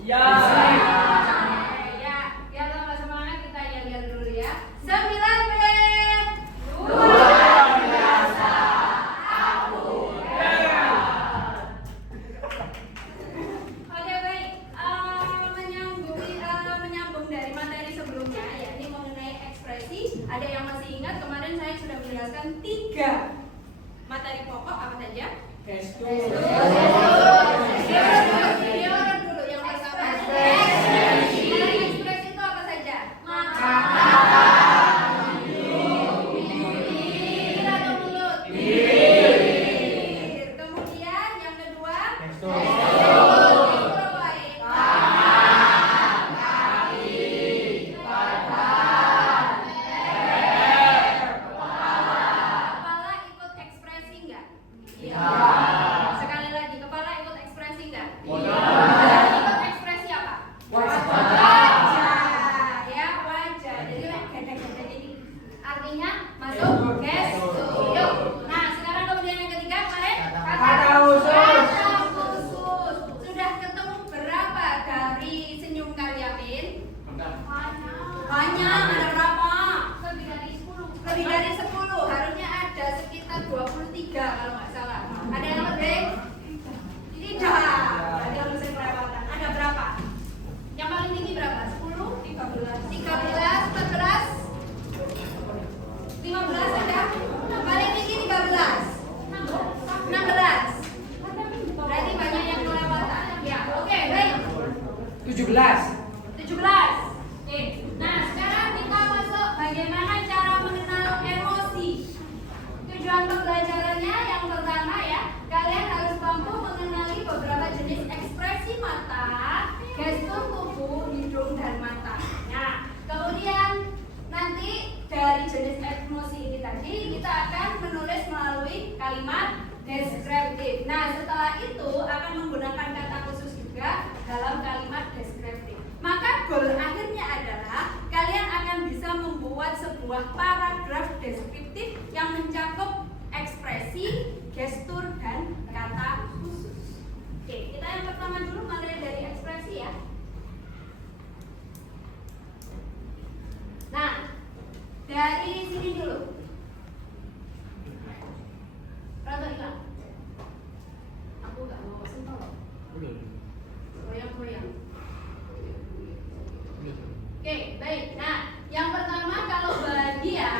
Ya. Ya, biar tambah semangat kita yel-yel dulu ya. 9B. Luar biasa. Aku hebat. Oke, baik. Menyambung dari materi sebelumnya, yakni mengenai ekspresi. Ada yang masih ingat kemarin saya sudah menjelaskan 3 materi pokok apa saja? Gestur. Dulu yang pertama ekspresi. Ekspresi itu apa saja? Mata, bibir atau mulut? Bibir. Kemudian yang kedua Gestur. gestur apa lain? Kepala ikut ekspresi enggak? Iya. Sekali lagi, kepala ikut ekspresi enggak? Iya. Ikut ekspresi apa? Wajah. Wajah, ya wajah. Jadi gede-gede ini artinya masuk gestur. Yuk. Nah, sekarang kemudian yang ketiga kemarin Kata khusus. Kata khusus. Sudah ketemu berapa dari senyum kalian? Banyak. Ada berapa? Lebih dari 10. Lebih dari 10. Harusnya ada sekitar 23 kalau nggak salah. Ada yang lebih? Tidak. Berarti harus saya kelewatan. Ada berapa? Yang paling tinggi berapa? 10? 13, 14? 15 ada? Paling tinggi 13. 16. Berarti banyak yang kelewatan. Ya, oke, baik. 17. 17. Oke. Nah, sekarang kita masuk bagaimana cara mengenal emosi. Tujuan pembelajarannya yang pertama ya, kalian harus mampu mengenali beberapa jenis ekspresi mata, gestur tubuh, hidung dan mata. Nah, kemudian nanti dari jenis emosi ini tadi kita akan menulis melalui kalimat deskriptif. Nah, setelah itu akan menggunakan kata khusus juga dalam kalimat deskriptif. Maka goal akhirnya adalah kalian akan bisa membuat sebuah paragraf deskriptif yang mencakup ekspresi, gestur, dan kata khusus. Oke, kita yang pertama dulu mulai dari ekspresi ya. Nah, dari sini dulu. Rada hilang. Aku nggak mau sentuh. Goyang-goyang. Oke, baik. Nah, yang pertama kalau bahagia,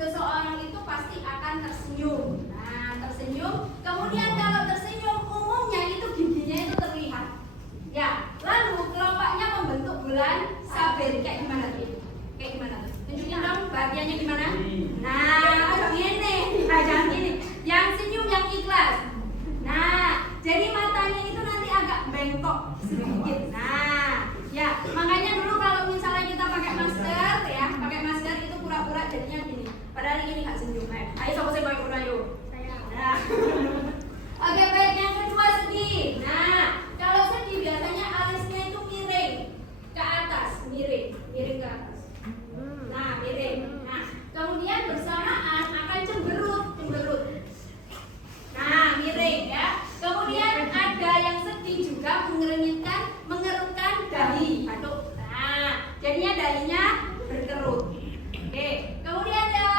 seseorang itu pasti akan tersenyum. Nah, tersenyum. Kemudian kalau tersenyum, umumnya itu giginya itu terlihat. Ya, lalu kelopaknya membentuk bulan sabit. Kayak gimana tuh? Kayak gimana tuh? Tunjukin dong bahagianya gimana? Nah, jangan ini. Nah, jangan ini. Yang senyum, yang ikhlas. Nah, jadi matanya itu nanti agak bengkok sedikit. Nah, ya, makanya dulu kalau misalnya kita pakai masker ya, pakai masker itu pura-pura jadinya gini. Padahal ini nggak senyum. Ayo sama saya pakai pura yuk. Nah. Oke, baik, yang kedua sedih. Nah, kalau sedih biasanya alisnya itu miring ke atas, miring ke atas. Nah, miring. Nah, kemudian bersamaan akan cemberut. Nah, miring ya. Kemudian ada yang sedih juga mengerutkan dahi. Aduh. Nah, jadinya dahinya berkerut. Oke. Kemudian yang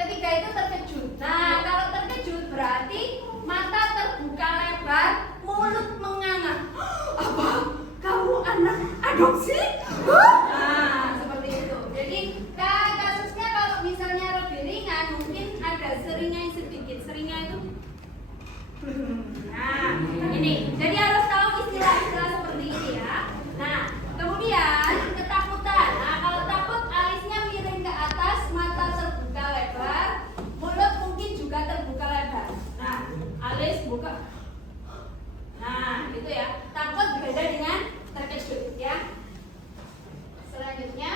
ketiga itu terkejut. Nah, kalau terkejut berarti mata terbuka lebar, mulut menganga. Apa? Kamu anak adopsi? Nah, seperti itu. Jadi kasusnya kalau misalnya lebih ringan, mungkin ada seringnya sedikit. Seringnya itu. Nah, ini. Jadi harus tahu istilah-istilah seperti ini ya. Nah, kemudian ketakutan. Nah, kalau takut alisnya miring ke atas, mata terbuka lebar, mulut mungkin juga terbuka lebar. Nah, alis buka. Nah, gitu ya. Takut beda dengan terkejut ya. Selanjutnya,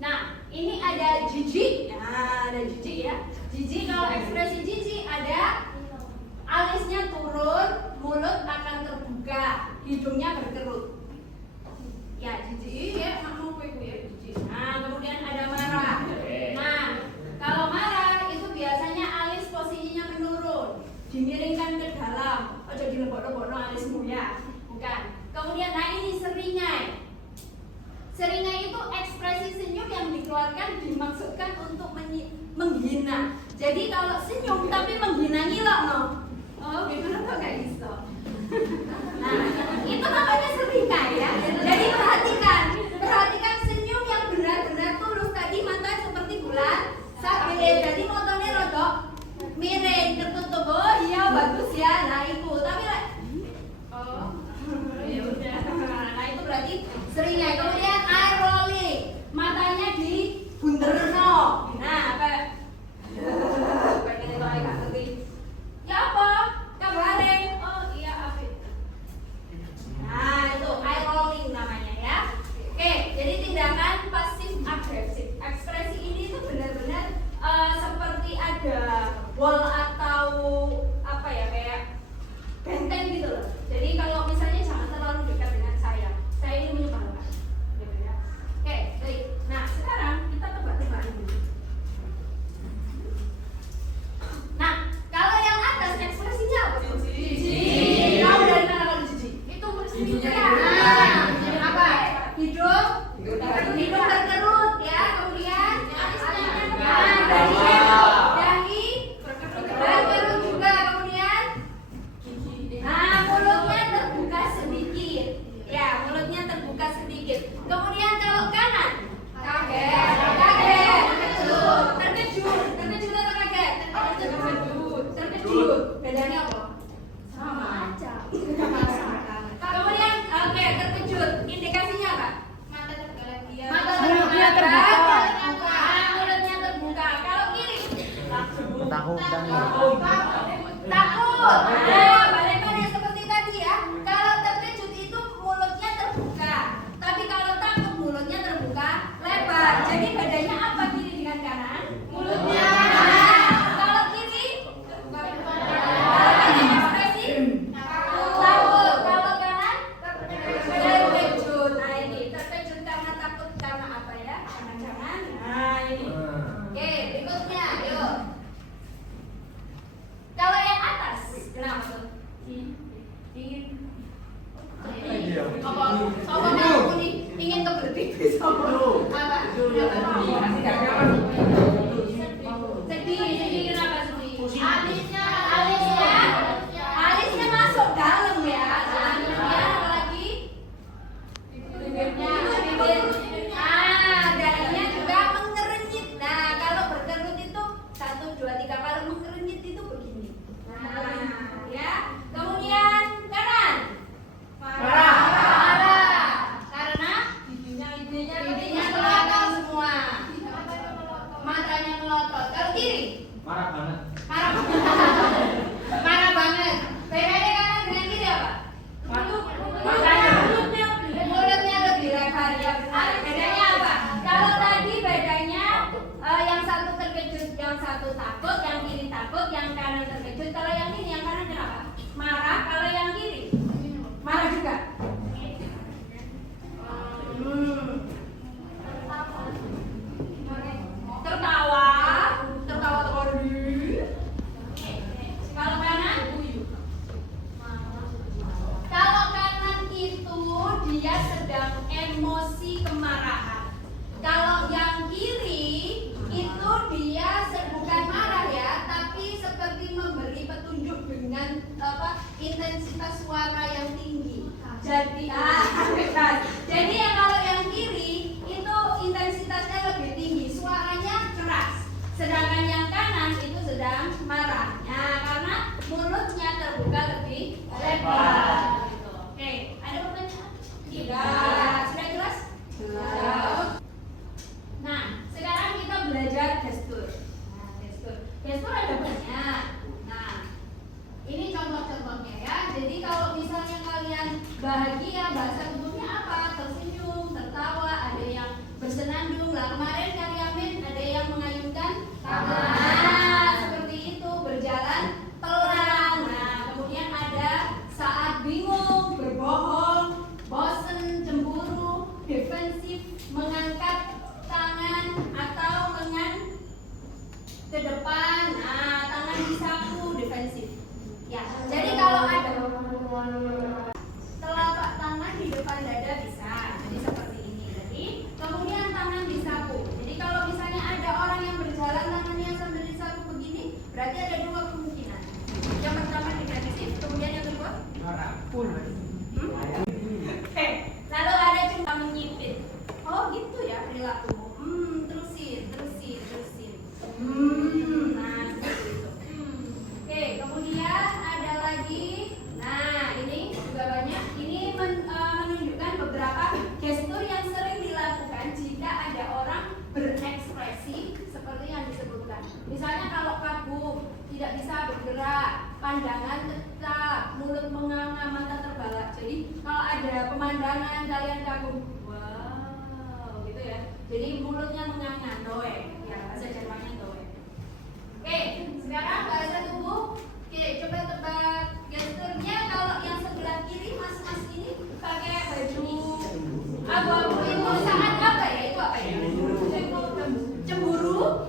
nah ini ada jijik. Nah, ada jijik ya. Jijik, kalau ekspresi jijik ada alisnya turun, mulut akan terbuka, hidungnya berkerut. Ya, jijik ya, mau kue ya jijik. Nah, kemudian ada marah. Nah, kalau marah itu biasanya alis posisinya menurun, dimiringkan ke dalam. ojo dilebok-lebokno alismu ya. Bukan. Kemudian nah ini seringai. Seringai itu ekspresi senyum yang dikeluarkan dimaksudkan untuk menghina. Jadi kalau senyum tapi menghina ngilok no. Oh, gimana kok gak bisa? Nah, itu namanya seringai ya. Jadi perhatikan senyum yang benar-benar tulus. Tadi mata seperti bulan sabit. Jadi motornya rodok miring tertutup. Oh iya bagus ya. Nah itu. Tapi oh ya udah. Nah itu berarti seringai. Kemudian eye rolling. Matanya di bunterno. Nah kayak pengen itu aja gak ngerti. Ya apa? Kabare. Oh iya Afif. Nah itu eye rolling namanya ya. Oke, jadi tindakan pasif agresif. Ekspresi ini tuh benar-benar seperti ada wall atau apa ya kayak benteng gitu loh. Jadi kalau misalnya jangan terlalu dekat dengan saya ini menyebalkan. Gitu ya. Oke, baik. Nah sekarang kita tebak-tebakan dulu. Nah kalau yang atas ekspresinya apa? Jijik. Tahu dari mana kalau jijik? Itu bersihnya. Nah, apa? Hidung berkerut ya. Kemudian dahi berkerut juga. Kemudian mulutnya terbuka sedikit. Ya, mulutnya terbuka sedikit. Kemudian kalau kanan kaget, terkejut atau kaget? Terkejut. Bedanya apa? Sama aja. Kemudian terkejut. Indikasinya apa? Mata terbuka. Mulutnya terbuka. Kalau kiri? Ketakutan. Takut. Nah, balik-balik seperti tadi ya. Kalau terkejut itu mulutnya terbuka. Tapi kalau takut mulutnya terbuka lebar. Jadi bedanya apa kiri dengan kanan? Mulutnya. Kalau kiri? Ekspresi? Takut. Kalau kanan? Terkejut. Nah ini terkejut karena takut karena apa ya? Jangan-jangan. Nah ini. Oke, berikutnya, yuk. Kalau yang atas, kenapa tuh? Ingin apa ngaku nih? Ingin kebelet pipis apa? Sedih kenapa sedih? Alisnya masuk dalam ya. Kemudian apa lagi? Bibirnya. Dahinya juga mengerenyit. Nah, kalau berkerut itu 1, 2, 3. Kalau mengerenyit itu begini. Nah, ya. Kemudian kanan. Marah. Karena giginya kelihatan semua. Matanya melotot. Kalau kiri? Marah banget. Marah banget. Bedanya kanan dengan kiri apa? Mulutnya lebih lebar ya. Bedanya apa? Kalau tadi bedanya yang satu terkejut, yang satu takut, yang kiri takut, yang kanan terkejut. Kalau yang ini, yang kanan kenapa? Marah. Kalau yang kiri marah juga. Tertawa tertawa. Kalau kanan? Kalau kanan itu dia sedang emosi kemarahan. Kalau yang kiri itu dia bukan marah ya, tapi seperti memberi petunjuk dengan intensitas suara yang tinggi. Jadi jadi ya kalau yang kiri itu intensitasnya lebih tinggi, suaranya keras. Sedangkan yang kanan itu sedang marah. Nah, karena mulutnya terbuka lebih lebar. Gitu. Oke, ada pertanyaan? Tidak. Sudah jelas? Jelas. Nah, sekarang kita belajar gestur. Nah, gestur ada banyak. Nah, ini contoh-contohnya ya. Jadi kalau misalnya kalian bahagia, bahasa tubuhnya apa? Tersenyum, tertawa, ada yang bersenandung. Lah kemarin Kak Yamin ada yang mengayunkan tangan. Nah, seperti itu, berjalan pelan. Nah, kemudian ada saat bingung, berbohong, bosen, cemburu, defensif, mengangkat tangan atau lengan ke depan. Nah, tangan disapu, defensif. Ya, jadi kalau ada Lalu ada cuma menyipit. Oh gitu ya perilaku. Terusin. Nah seperti itu. Oke, kemudian ada lagi. Nah ini juga banyak. Ini menunjukkan beberapa gestur yang sering dilakukan jika ada orang berekspresi seperti yang disebutkan. Misalnya kalau kagum, tidak bisa bergerak, pandangan tetap, mulut menganga, mata terbelalak. Jadi kalau ada pemandangan kalian kagum, wow, gitu ya. Jadi mulutnya menganga, doe. Ya bahasa Jermannya doe. Oke, sekarang bahasa tubuh. Oke, coba tebak gesturnya. Kalau yang sebelah kiri mas ini pakai baju abu-abu itu saat apa ya? Itu apa ya? Cemburu.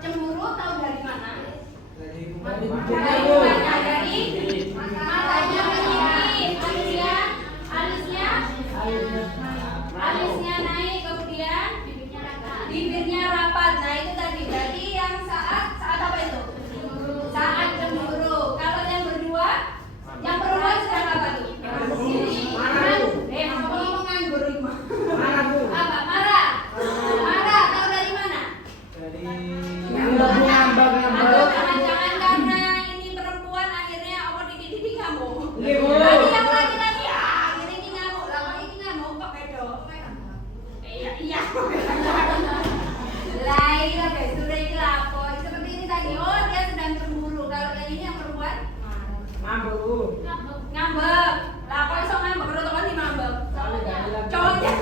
Cemburu tahu dari mana? Dari mana? Dari matanya menyipit, alisnya naik, kemudian bibirnya rapat. Nah itu tadi. Berarti yang saat apa itu? Saat cemburu. Kalau yang berdua, yang perempuan sedang apa tuh? Ngomong nganggur itu. Apa? Marah. Tahu dari mana? Jangan karena ini perempuan akhirnya apa dididik kamu. Tadi yang laki-laki ini ngamuk. Lah kok ini ngamuk kok bedo? Iya. Lah iya guys, sudah ini lapo. Seperti ini tadi. Oh, dia sedang cemburu. Kalau yang ini yang perempuan ngambek. Lah kok iso ngambek? Perlu tekan di ngambek. Cowoknya.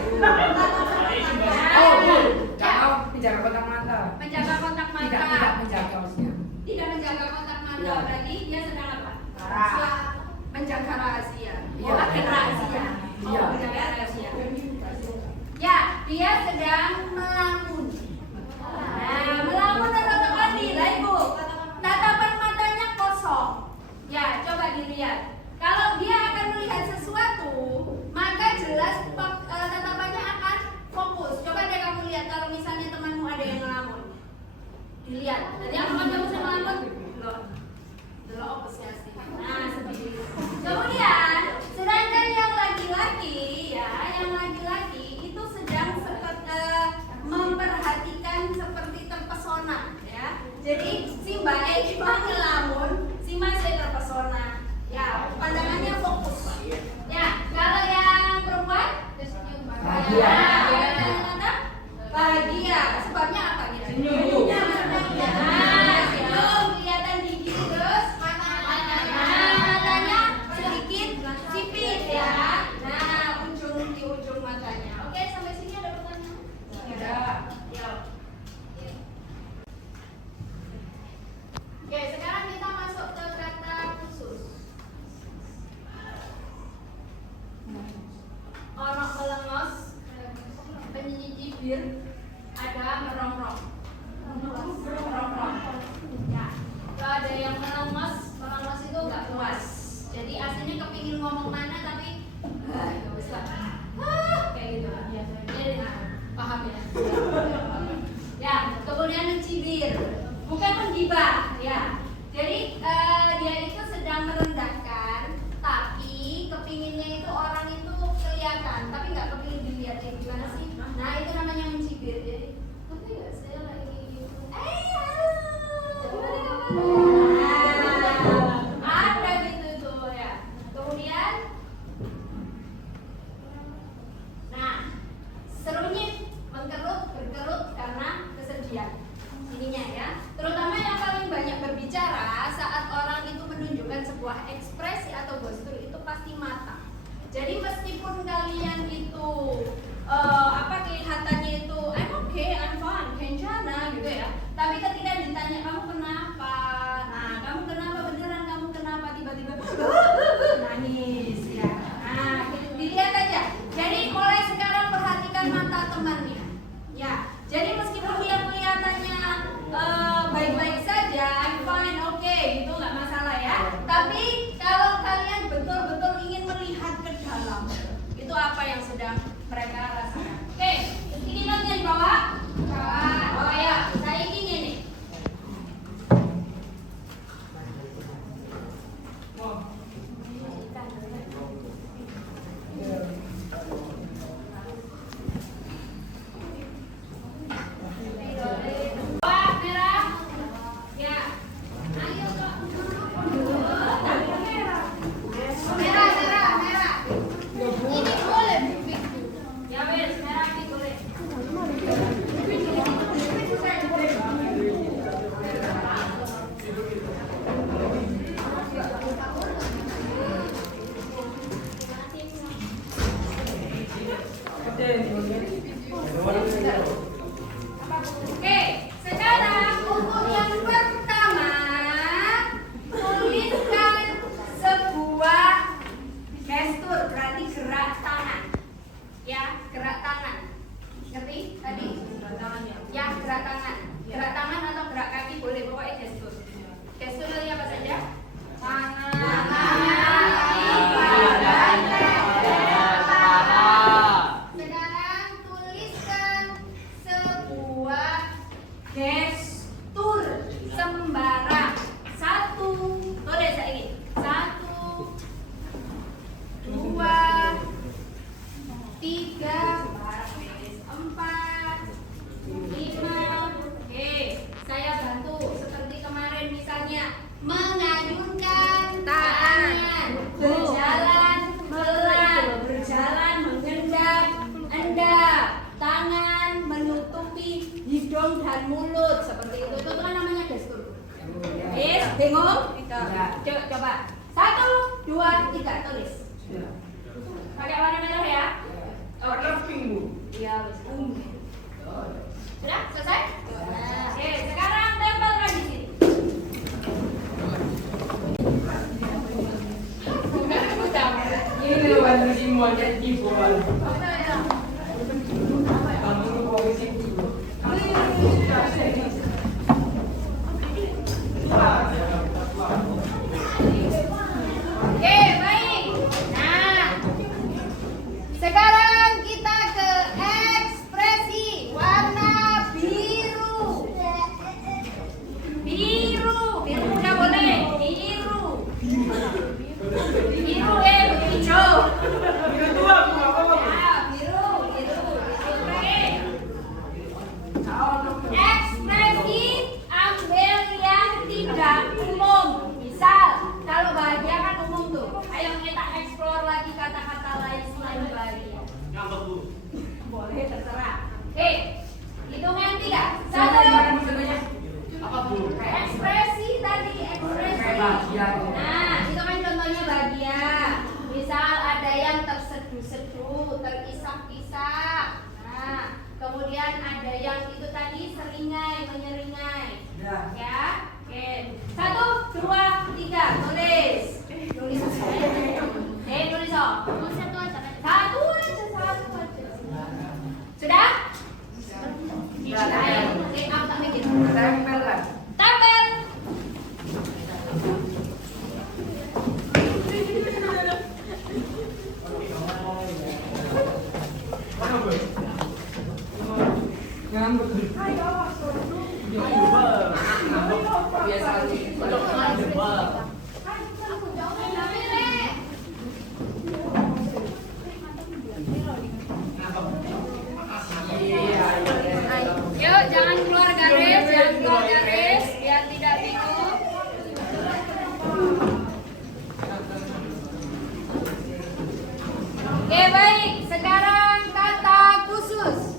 Menjaga kontak mata. Menjaga kontak mata. Tidak menjaga maksudnya. Tidak menjaga kontak mata. Iya. Berarti dia sedang apa? Marah. Menjaga rahasia. Iya. Menjaga rahasia. Iya. Menjaga rahasia. Ya, dia sedang melamun. Nah, melamun teman-teman lah ibu. Tatapan matanya kosong. Ya, coba dilihat. Kalau dia akan melihat sesuatu, maka jelas tatapannya akan fokus. Coba deh kamu lihat kalau misalnya temanmu ada yang ngelamun. Dilihat. Jadi apa kamu bisa ngelamun? Delok obsesi. Nah, seperti itu. Kemudian, sedangkan yang laki-laki itu sedang memperhatikan seperti terpesona, ya. Jadi si Mbak Eki ngelamun, si Mas terpesona. Ya, pandangannya fokus. Ya, kalau yang perempuan Bahagia. Bahagia. Sebabnya apa kira-kira? Senyum. Senyum, kelihatan gigi terus matanya sedikit sipit ya. Nah, di ujung matanya. Oke, sampai sini ada pertanyaan? Tidak. Ya. Oke, sekarang kita masuk ke kata khusus. Orang melengos, menyicipir, ada merongrong. Ya, kalau ada yang melengos itu nggak puas. Jadi aslinya kepingin ngomong mana tapi nggak bisa. Kayak gitu. Jadi paham ya? Ya, kemudian mencibir, bukan menggibah, ya. Jadi dia itu sedang merendahkan, tapi kepinginnya itu orang itu kelihatan, tapi nggak kepingin dilihat kayak gimana sih? Nah itu namanya mencibir. Jadi tapi nggak saya lagi. Halo, gimana kabarnya? Ada gitu tuh ya. Kemudian, nah serunyit, mengkerut, berkerut karena kesedihan. Ininya ya. Terutama yang paling banyak berbicara saat orang itu menunjukkan sebuah ekspresi atau gestur itu pasti mata. Jadi meskipun kalian itu kelihatannya itu I'm okay, I'm fine, kencana gitu ya. Tapi ketika ditanya kamu kenapa? Nah, kamu kenapa beneran? Kamu kenapa tiba-tiba nangis ya? Nah, dilihat aja. Jadi mulai sekarang perhatikan mata temannya. Ya. Jadi meskipun dia kelihatannya baik-baik saja, I'm fine, okay, gitu nggak masalah ya. Tapi kalau kalian betul-betul ingin melihat ke dalam, itu apa yang sedang mereka rasakan. Oke, ini nanti yang bawa. Oh ya, saya ingin nih. Oke, sekarang untuk yang pertama tuliskan sebuah gestur, berarti gerak tangan. Ya, gerak tangan. Ngerti tadi? Ya, gerak tangan. Gerak tangan atau gerak kaki boleh, pokoknya gestur. Gestur tadi apa saja? Tangan, kaki, badan, sekarang tuliskan sebuah gestur sembarang. Satu, tulis ini. 1, 2, 3, 4, 5. Oke, saya bantu seperti kemarin misalnya mengayunkan tangan, berjalan pelan, berjalan mengendap, endap, tangan menutupi hidung dan mulut seperti itu. Itu kan namanya gestur. Yes, bingung? Coba. 1, 2, 3, tulis. Pakai warna merah ya. Oke. Iya, sudah selesai? Oke, sekarang tempelkan di sini. Ini lewat semua jadi bola. Oke, baik. Nah, sekarang kita ke ekspresi warna biru. Biru udah boleh. Biru, hijau. Ya, biru. Oke. Ekspresi ambil yang tidak umum. Misal, kalau bahagia kan umum tuh. Ayo kita explore lagi kata-kata lain selain bahagia. Boleh, terserah. Oke, hitungan 3. 1. Ekspresi tadi, ekspresi. Nah, itu kan contohnya bahagia. Misal ada yang terseduh-seduh, terisak-isak. Nah, kemudian ada yang itu tadi seringai, menyeringai. Ya, oke. 1, 2, 3, tulis. Tulis aja. Tulis satu aja. Satu aja. Sudah? Baik. Oke, aku tak mikir. Tempel. Yuk, jangan keluar garis, biar tidak bingung. Oke, baik. Sekarang kata khusus.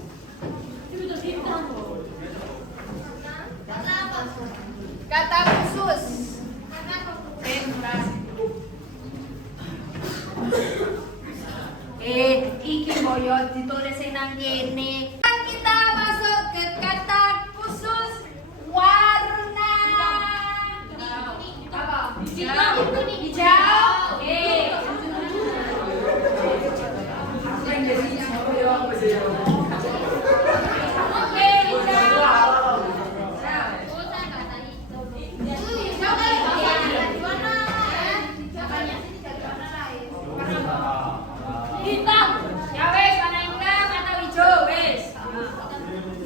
Kata khusus. Iki boyo ditulis nang kene. Kita masuk ke kata khusus warna. Apa? Hijau. Oke. Oke, hijau. Hitam. Ya wes, warna hitam atau hijau wes.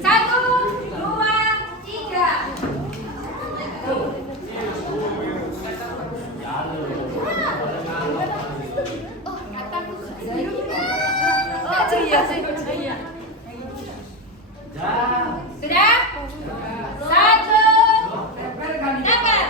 1, 2, 3. Oh, kata khusus. Oh, ceria sih. Sudah? 1. Tempel.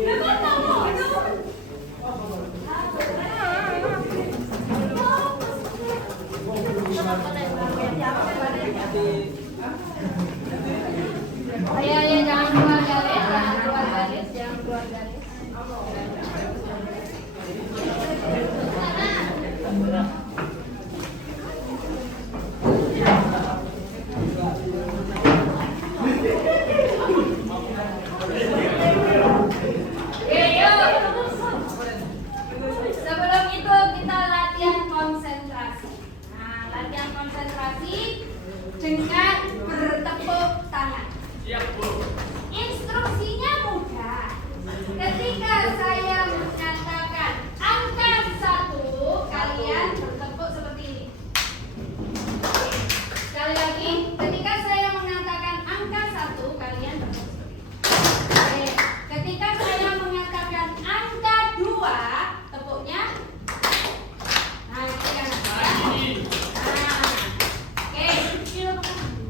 Levanta a mão. Oke, yuk. Sebelum itu kita latihan konsentrasi. Nah, latihan konsentrasi dengan bertepuk tangan. Siap, Bu. Instruksinya mudah. Ketika saya mengatakan angka 1, kalian bertepuk seperti ini. Sekali lagi, ketika saya mengatakan angka 1, kalian bertepuk seperti ini. Oke. Ketika saya mengatakan angka 2, tepuknya. Nah, itu kan. Nah, oke.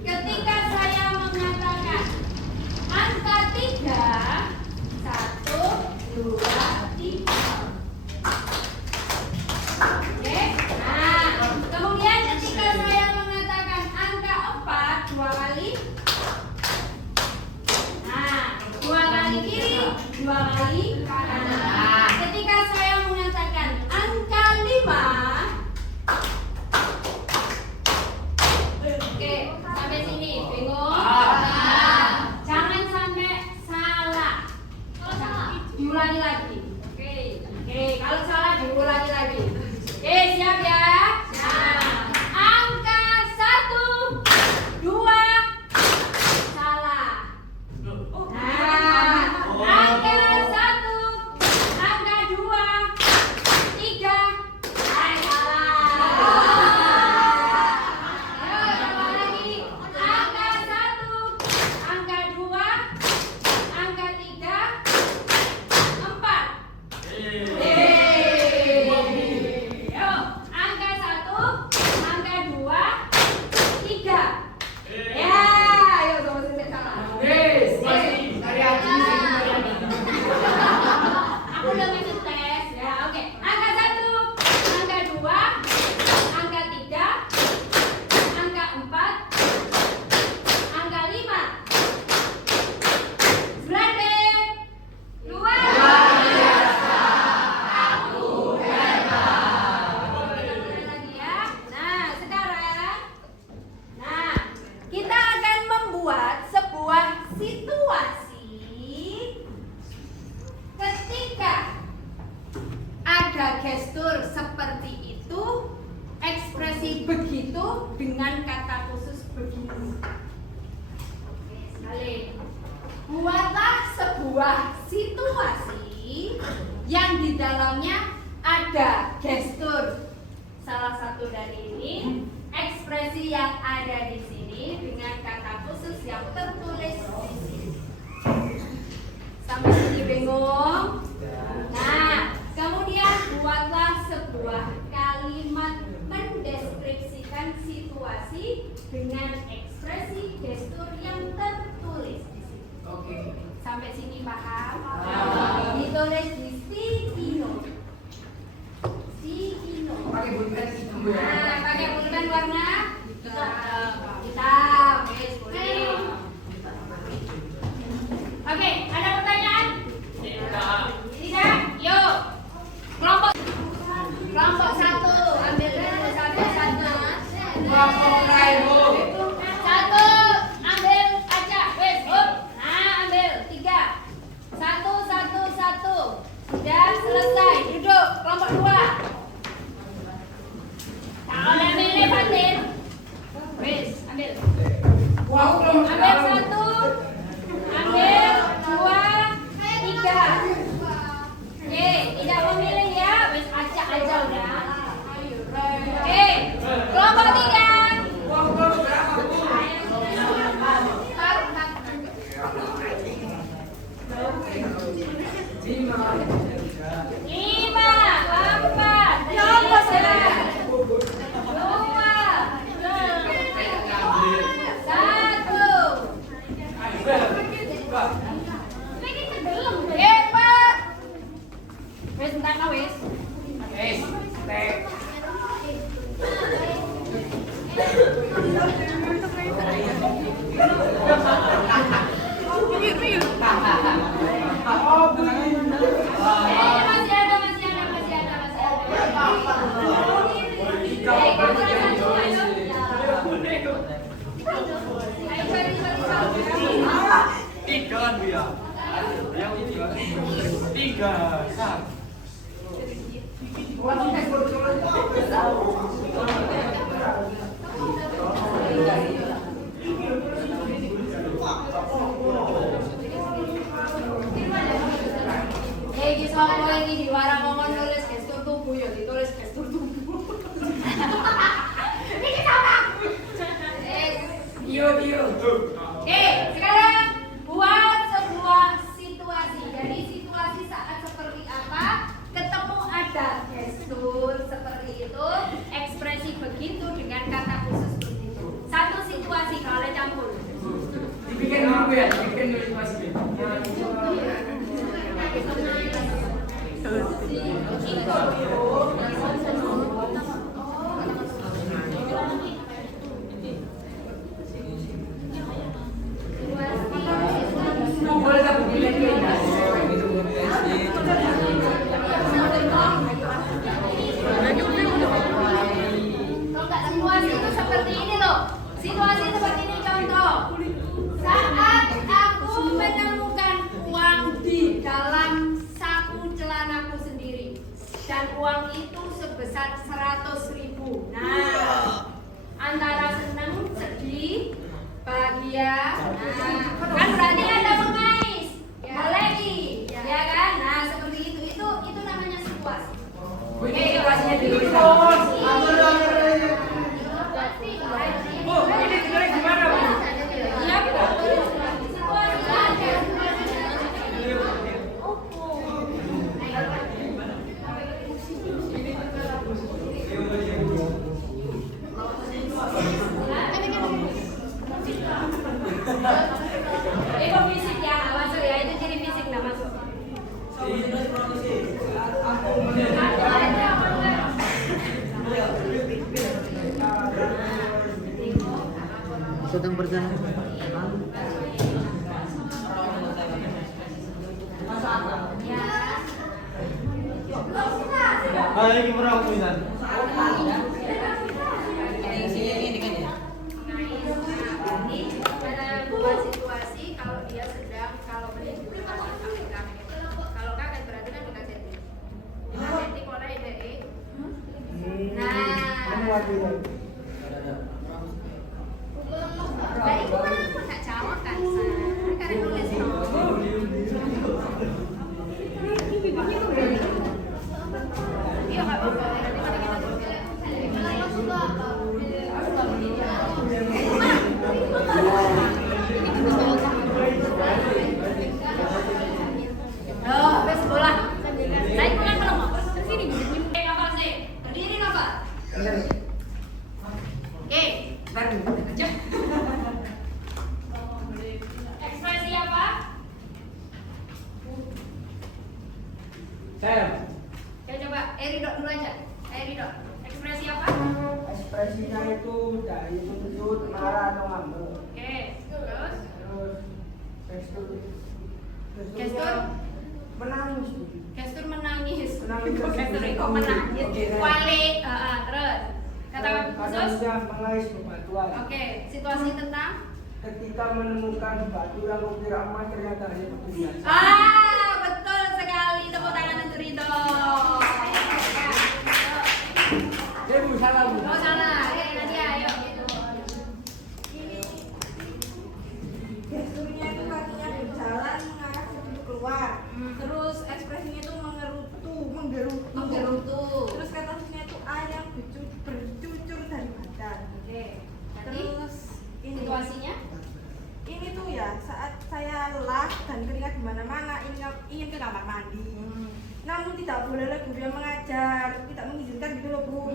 Ketika saya mengatakan angka 3, 1, 2, 3. Oke. Nah, kemudian ketika saya mengatakan angka 4, 2 kali. Nah, 2 kali kiri, 2 kali kanan. Nah, ketika saya mengatakan angka 5. Oke, sampai sini bingung? Nah, jangan sampai salah. Kalau salah, diulangi lagi. Oke, kalau salah diulangi lagi. Oke, siap ya? Nah, angka 1, 2, salah. Nah, angka 1, angka 2, 3, salah. Ayo, coba lagi. Angka 1, angka 2, angka 3, 4. Yo, angka 1, angka 2, 3. Ya, ayo coba sini salah. Wes, masih dari hati Aku udah minta tes ya. Oke, angka 1, angka 2, angka 3, angka 4, angka 5. Berarti 2. Lagi ya. Nah, sekarang kita akan membuat sebuah situasi ketika ada gestur seperti itu, ekspresi begitu dengan kata khusus begini. Oke, sekali. Buatlah sebuah situasi yang di dalamnya ada gestur salah satu dari ini, ekspresi yang ada di sini dengan kata khusus yang tertulis di sini. Sampai sini bingung? Nah, kemudian buatlah sebuah kalimat mendeskripsikan situasi dengan ekspresi gestur yang tertulis di sini. Oke. Sampai sini paham? Paham. Ditulis di sticky note. Sticky note. Pakai pulpen hitam, Bu, ya. Nah, pakai pulpen warna hitam. Yes, boleh. Oke, ada pertanyaan? Tidak? Yuk. Kelompok 1, ambil dulu satu-satu. Kelompok lain, Bu. 1, ambil Tiga kan dia. Yang tiga. Iki sapa iki diwarang ngomong nulis gestur tubuh ya ditulis gestur tubuh. Iki sapa? Dio. Oke, sekarang buat sebuah situasi. Jadi situasi saat seperti apa? Ketemu ada gestur seperti itu, ekspresi begitu dengan kata khusus begitu. Satu situasi kalau ada campur. Dibikin dulu ya, dibikin dulu situasi. Boleh tak bikin ya? Situasi itu seperti ini loh. Situasi seperti ini contoh. Saat aku menemukan uang di dalam saku celanaku sendiri dan uang itu sebesar 100.000. Nah, antara senang, sedih, bahagia. Nah, kan berarti ada mengais, meleki, ya kan? Nah, seperti itu. Itu namanya situasi. Oke, situasinya dulu bos. Bu, ini sebenarnya gimana bu? Iya, itu fisik ya, nggak masuk ya, itu ciri fisik nggak masuk. Sedang berjalan. Ini berapa bulan? Pada buat situasi kalau dia sedang beli kalau kaget berarti kan dikaseti. Dikaseti kola ide. Nah, itu kan aku tak jawab kan, karena nulis iya nggak apa-apa. Oh, wes bola. Naik bukan belum? Sini, apa sih? Berdiri apa? Oke, baru aja. Ekspresi apa? Saya. Oke, coba Eridok dulu aja. Eridok, ekspresi apa? Ekspresinya itu dari sudut marah atau ngambek. Oke, terus Gestur gestur menangis. gestur menangis. Menangis. Gestur itu menangis. Oke, Wale, terus kata Kadang khusus. dia mengais bebatuan. Oke, situasi tentang Ketika menemukan batu yang kukira emas ternyata hanya batu biasa. betul sekali. Tepuk tangan untuk Ridho. Bu, salah bu. Oh, salah. Oke, Nadia, ayo. Gesturnya itu kakinya berjalan mengarah ke pintu keluar. Terus ekspresinya itu menggerutu. Terus kata khususnya itu air yang bercucur dari badan. Oke. Tadi Terus ini situasinya? ini tuh ya saat saya lelah dan keringat di mana-mana ingin ke kamar mandi. Namun tidak boleh oleh guru yang mengajar, tidak mengizinkan gitu loh bu.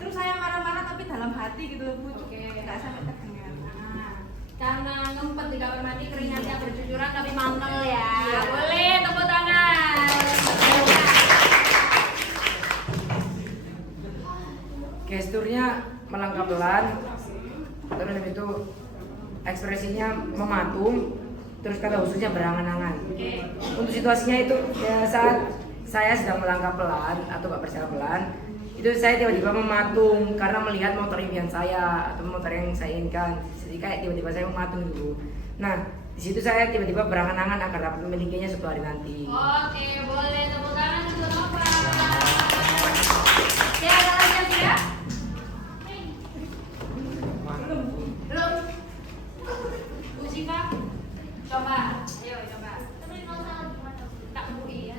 Terus saya marah-marah tapi dalam hati gitu loh bu. Oke. Nggak sampai terdengar. Nah, karena ngempet di kamar mandi keringatnya bercucuran tapi mantel ya. Boleh tepuk tangan. Gesturnya melangkah pelan. Terus habis itu ekspresinya mematung. Terus kata khususnya berangan-angan. Oke. Untuk situasinya itu ya saat saya sedang melangkah pelan atau gak berjalan pelan, itu saya tiba-tiba mematung karena melihat motor impian saya atau motor yang saya inginkan. Jadi kayak tiba-tiba saya mematung dulu. Nah, di situ saya tiba-tiba berangan-angan akan dapat memilikinya suatu hari nanti. Oke, boleh tepuk tangan untuk Nova. Ya, ada lagi yang tidak? Belum? Bu Siva? Coba, ayo coba. Tak bui ya.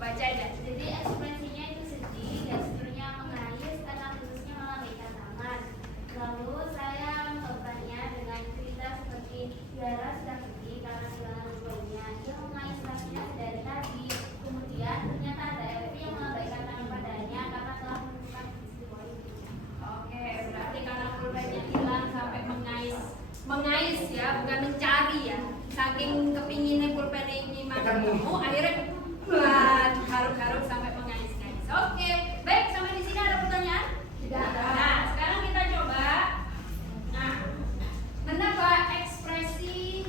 Baca aja. Jadi ekspresinya itu sedih, gesturnya mengayus, karena khususnya melambaikan tangan. Lalu saya mencobannya dengan cerita seperti Tiara sudah pergi karena kehilangan keluarganya. Dia mengayus kakinya dari tadi. Kemudian ternyata ada Evi yang melambaikan tangan padanya karena telah menemukan peristiwa itu. Oke, berarti karena pulpennya hilang sampai mengais ya, bukan mencari ya. Saking kepinginnya pulpen ini ketemu, akhirnya garuk-garuk sampai mengais-ngais. Oke, baik, sampai di sini ada pertanyaan? Tidak ada. Nah, sekarang kita coba. Nah, menebak ekspresi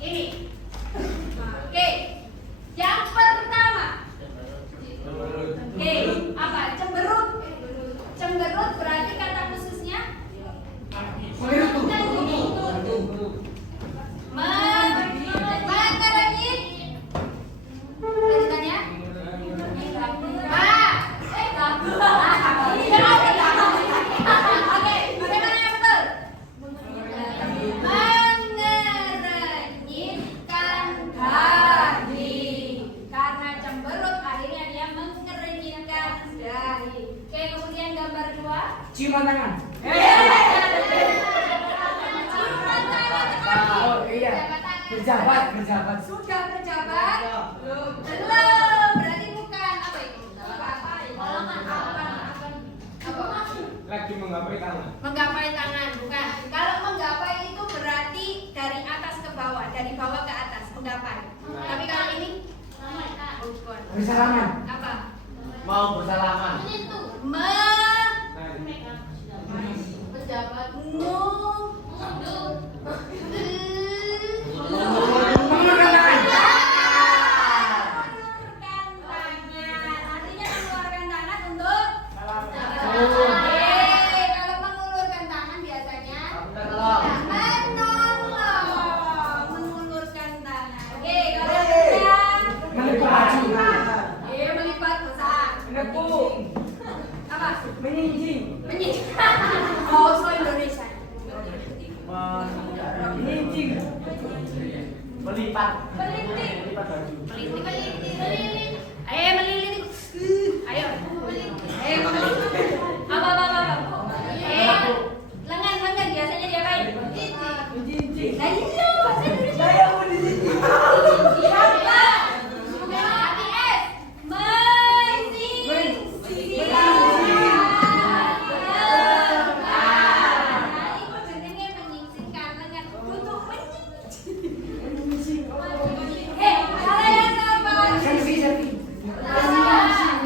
ini. Oke, yang pertama. Oke, apa? Cemberut. Cemberut berarti kata khususnya mengernyit. Lanjutannya? Oke, bagaimana yang betul? Mengerenyitkan dahi. Karena cemberut akhirnya dia mengerenyitkan dahi. Oke, kemudian gambar 2. Ciuman tangan. Ciuman tangan sekali. Oh iya. Berjabat. Sudah berjabat? Belum. Berarti bukan apa itu? Apa? Lagi menggapai tangan. Menggapai tangan, bukan. Kalau menggapai itu berarti dari atas ke bawah, dari bawah ke atas, menggapai. Tapi kalau ini bukan. Bersalaman. Apa? Mau bersalaman. Pejabat Mengulurkan tangan. Artinya mengeluarkan tangan untuk Oh. kalau mengulurkan tangan biasanya menolong, mengulurkan tangan. Oke, kalau yang Melipat baju. melipat besar. Menepuk. Apa? Menyinjing. Oh, so Indonesia. Menyinjing. Melipat. Melilit. Melipat baju. Melilit. Ayo melilit. Ayo. Ayo melilit. Apa? Lengan biasanya diapain? Menjinjing. Nah iya, bahasa Indonesia. Saya mau dijinjing. Siapa? Hati S. Menyingsing. Nah, itu jenenge menyingsingkan lengan. Untuk menyingsing. Kalian apa? Selfie.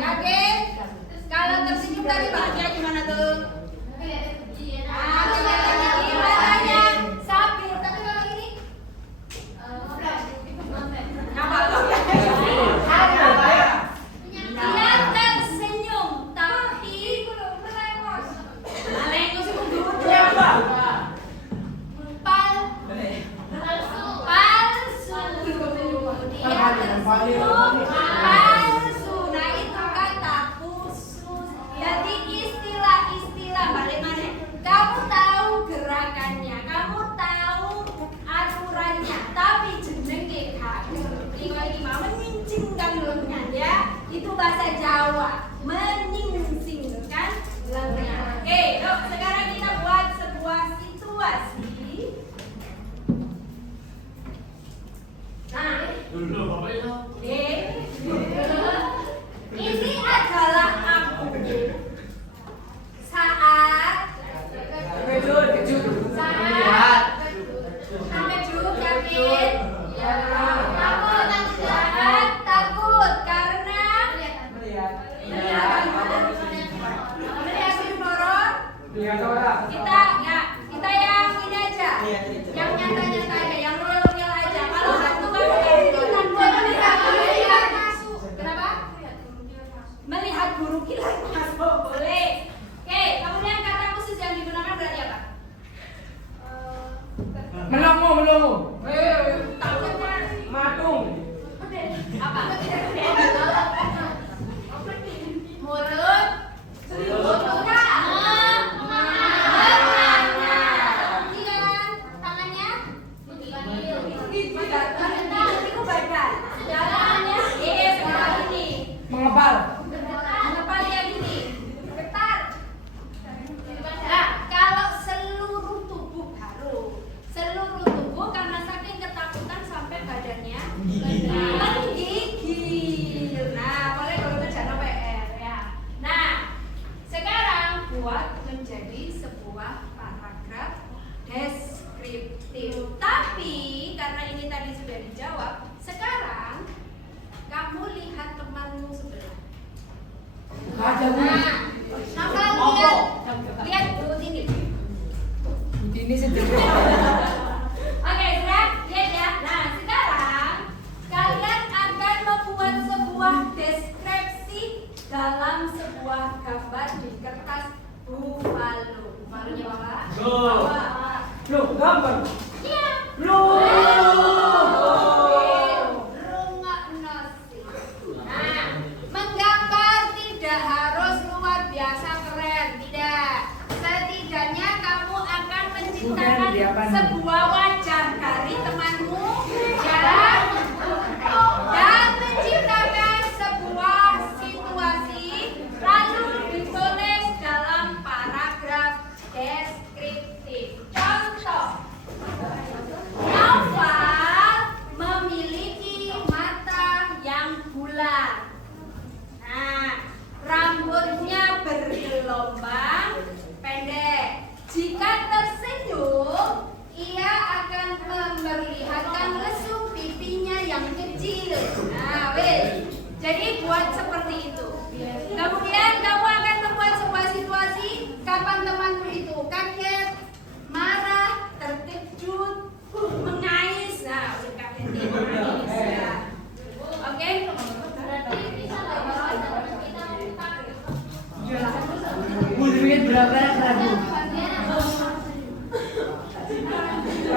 Kaget? Kalau tersenyum tadi bahagia gimana tuh? Kelihatannya matanya sabir, tapi kalau ini apa? Dia tersenyum, tapi melengos. Melengos itu duduk. Palsu. Dia tersenyum palsu. Nah itu kata khusus. Jadi istilah-istilah bagaimana? Kamu tahu gerakannya, kamu tahu aturannya, tapi jenenge kagak. Ini mau menyingsingkan lengan ya. Itu bahasa Jawa. Menyingsingkan lengan. Oke, yuk sekarang kita buat sebuah situasi. Nah, oke. Ini adalah aku saat Kejut. saat kejut yakin takut karena Melihat. melihat Bimboron. Lihat orang. Kita yang ini aja, yang nyata-nyata aja, yang royal aja. Kalau satu kan melihat masuk. Kenapa? Melihat guru kilat masuk boleh. Oke, kemudian kata khusus yang digunakan berarti apa? belum? Takutnya Matung. apa? Mulut. Udah. Kemudian tangannya. Itu badan. Jalannya. Sekarang ini. Mengepal. Mengepal yang ini. Getar. Nah, kalau seluruh tubuh baru. Seluruh tubuh karena saking ketakutan sampai badannya menggigil. Nah, boleh kalau kerjaan PR ya. Nah, sekarang buat menjadi sebuah paragraf deskriptif. Tapi karena ini tadi sudah dijawab, sekarang kamu lihat temanmu sebelah. Ada Bu. Nah, kamu lihat Bu ini. Ini sedih. Oke, sudah? Lihat ya. Nah, sekarang kalian akan membuat sebuah deskripsi dalam sebuah gambar di kertas buffalo. Buffalonya Bapak? Bapak. Loh, gambar. Iya. Loh. Rungok nasi. Nah, menggambar tidak harus luar biasa keren, tidak. Setidaknya kamu akan menciptakan sebuah wajah dari temanmu, ya, dan menciptakan sebuah situasi, lalu ditulis dalam paragraf deskriptif. Contoh, Naufal memiliki mata yang bulat. Nah, rambutnya bergelombang pendek. Jika tersenyum, ia akan memperlihatkan lesung pipinya yang kecil. Nah, weh. Jadi buat seperti itu. Kemudian kamu akan membuat sebuah situasi kapan temanmu itu kaget, marah, terkejut, mengais. Nah, udah kaget nih, menangis ya. Oke? Berarti bisa nggak bawa teman kita utang? Bu, dipikir berapa ragu?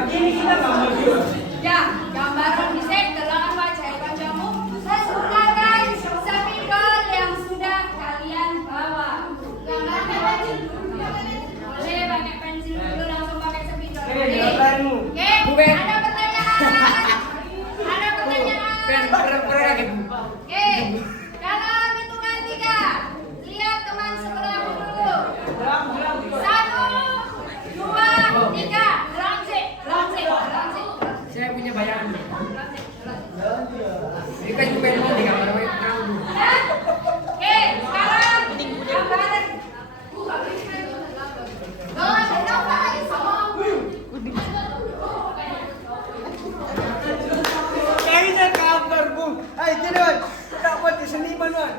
Ini kita gambar juga. Ya, gambaran bisa dalam wajah wajahmu sempurnakan spidol yang sudah kalian bawa. Gambarkan pensil dulu. Boleh pakai pensil dulu langsung pakai spidol. Gambarmu. Oke, Bukan. ada pertanyaan? Ada pertanyaan? Lagi, Bu. Oke, dalam hitungan 3, lihat teman sebelahmu dulu. 1, 2, 3, langsing. Saya punya bayangan. Ini kan juga yang mau di gambar kamu. Oke, sekarang gambaran. Kenapa lagi sama? Kayaknya gambar, Bu. Ayo, jadi, kita buat di seniman, Wan.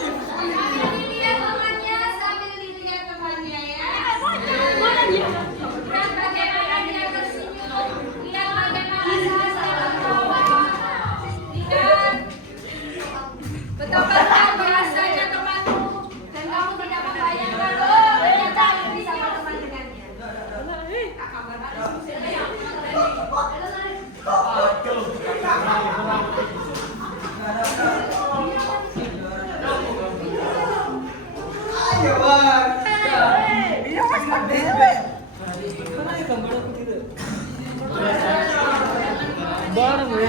Dilihat temannya sambil dilihat temannya ya. Lihat bagaimana dia tersenyum. Lihat bagaimana dia tertawa. Lihat betapa luar biasanya temanmu dan kamu tidak membayangkan ternyata ini sama teman dengannya. Ayo, Wan. Iya, Mas, bebek. Mana ya gambar aku tidak? Bareng ya.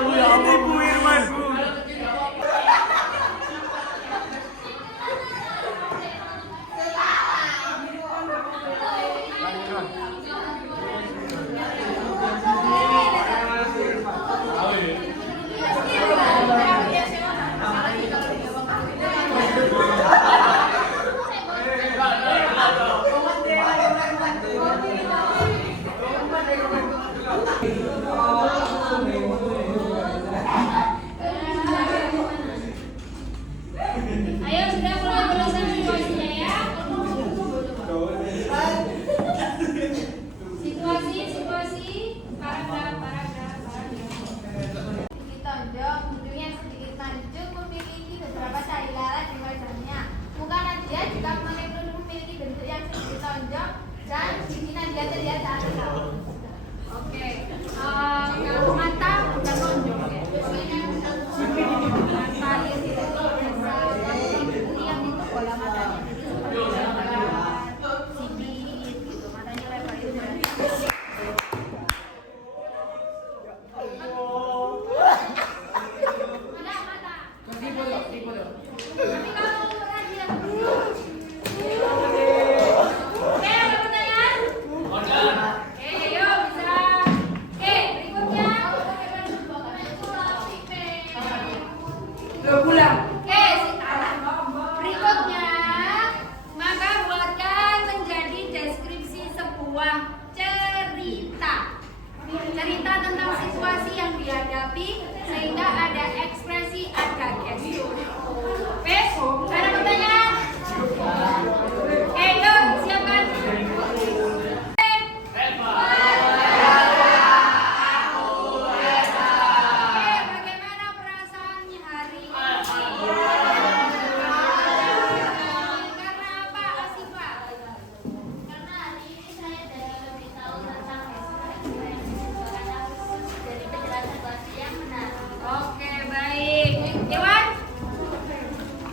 Ini Bu Irman, Bu. Oh,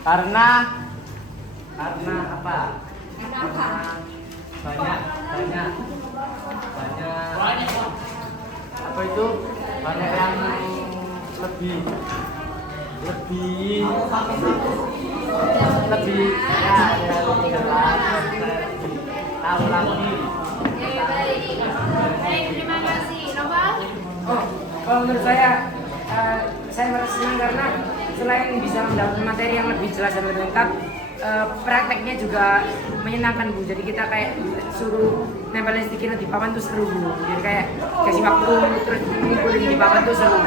Karena apa? Kenapa? Banyak apa itu? Banyak yang lebih ya lebih jelas, lebih tahu lagi. Oke, baik. Baik, terima kasih. Nova? Oh, kalau menurut saya merasa senang karena selain bisa mendapatkan materi yang lebih jelas dan lebih lengkap, prakteknya juga menyenangkan Bu. Jadi kita kayak suruh nempelin stiker di papan tuh seru Bu. Jadi kayak kasih waktu terus ngumpulin di papan tuh seru.